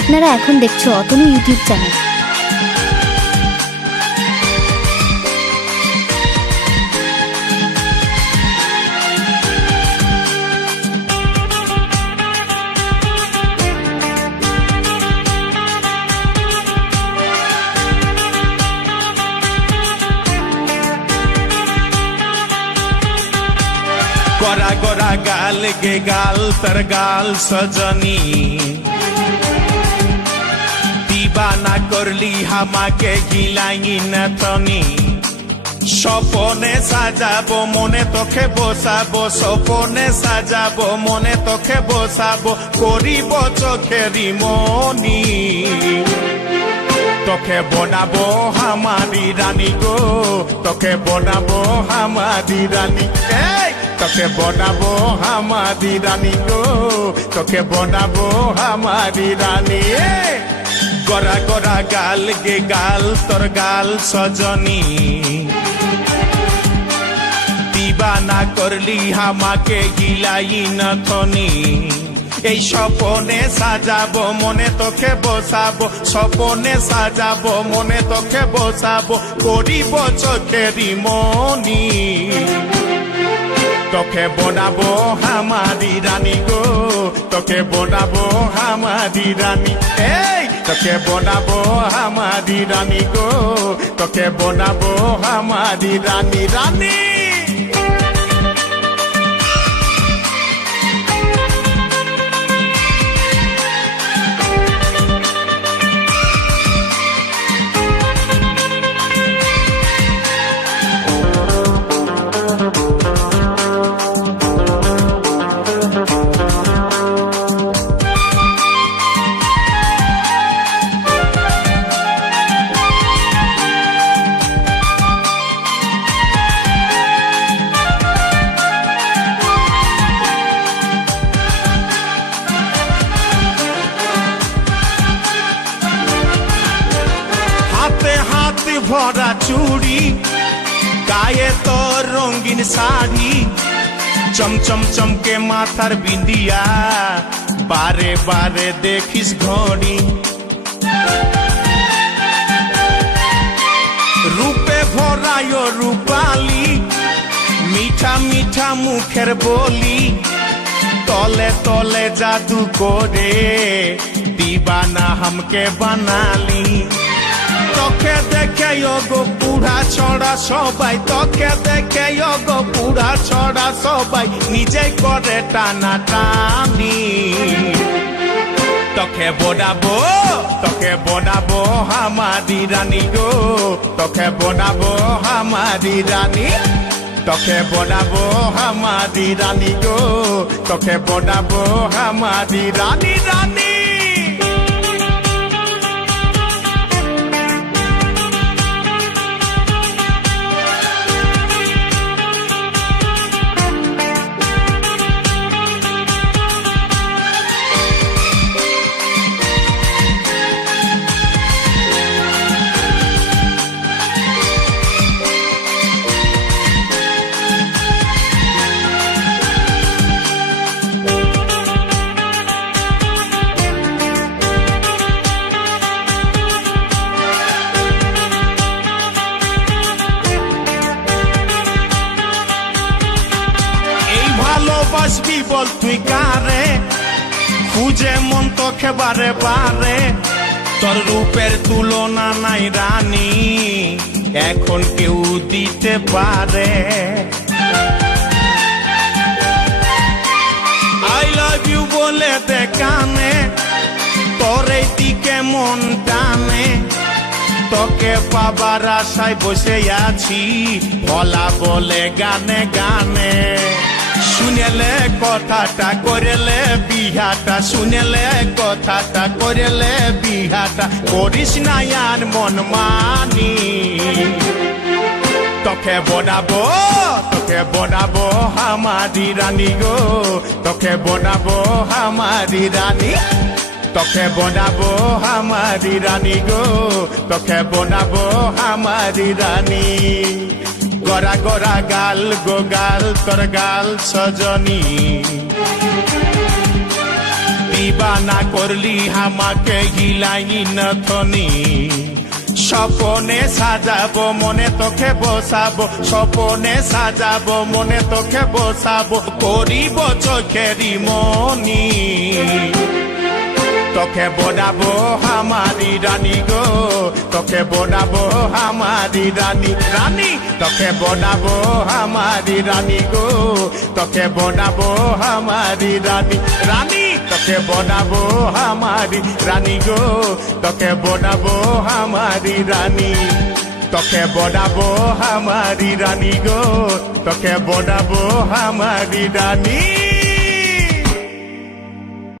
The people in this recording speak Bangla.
আপনারা এখন দেখছো অতনু ইউটিউব চ্যানেল। गोरा गोरा गाल गे गाल तर गाल सजनी दीवाना करली हामाके गिलाई नतनी স্বপনে সাজাবো মনে তোকে বসাবো স্বপনে সাজাবো মনে তোকে বসাবো করিব চোখেরি মনি তোকে বনাবো হামারি রানী গো তোকে বনাবো হামারি রানী তোকে বনাবো হামারি রানী গো তোকে বনাবো হামারি রানী গোরা গোরা গাল গে গাল তোর গাল সজনী দিবানা করলি হামাকে গিলাই নথনি এই স্বপনে সাজাবো মনে তোকে বসাবো স্বপনে সাজাবো মনে তোকে বসাবো করিব চোখেরি মনি তোকে বনাবো হামারি রানী গো তোকে বনাবো হামারি রানী তোকে বনাবো হামারি রানী গো তোকে বনাবো হামারি রানী রানী ভরা চুড়ি গায়ে তোর রঙিন শাড়ি চমচম চমকে মাথার বিন্দিয়া বারে বারে দেখিস ঘড়ি রূপে ভরায় রূপালি মিঠা মিঠা মুখের বলি তলে তলে জাদু করে দিবানা হামকে বানালি তোকে দেখে গো পুরা ছড়া সবাই তোকে দেখে গো পুরা ছড়া সবাই নিজে করে টানা টানি তোকে বনাবো হামারি রানী গো তোকে বনাবো হামারি রানী তোকে বনাবো হামারি রানী গো তোকে বনাবো হামারি রানী রানী ভালোবাসবি বল তুই কারে খুঁজে মন তোকে বারে বারে তোর রূপের তুলনা নাই রানী এখন কেউ দিতে পারে আই লাভ ইউ বলে দে কানে তোর এই দিকে মন টানে তোকে পাবার আশায় বসে আছি ভোলা বলে গানে গানে শুনেলে কথাটা করেলে বিহাটা শুনেলে কথাটা করেলে বিহাটা করিস না আর মন মানি তোকে বনাবো হামারি রানী গো তোকে বনাবো হামারি রানী তোকে বনাবো হামারি রানী গো তোকে বনাবো হামারি রানী গোরা গোরা গাল গো গাল তোর গাল সজনী দিবানা করলি আমাকে হিলাই নথনি স্বপনে সাজাবো মনে তোকে বসাবো স্বপনে সাজাবো মনে তোকে বসাবো করিব চোখেরি মনি তোকে বনাবো আমারি রানী গো তোকে বনাবো আমারি রানী রানী তোকে বনাবো আমারি রানী গো তোকে বনাবো আমারি রানী রানী তোকে বনাবো আমারি রানী গো তোকে বনাবো আমারি রানী তোকে বনাবো আমারি রানী গো তোকে বনাবো আমারি রানী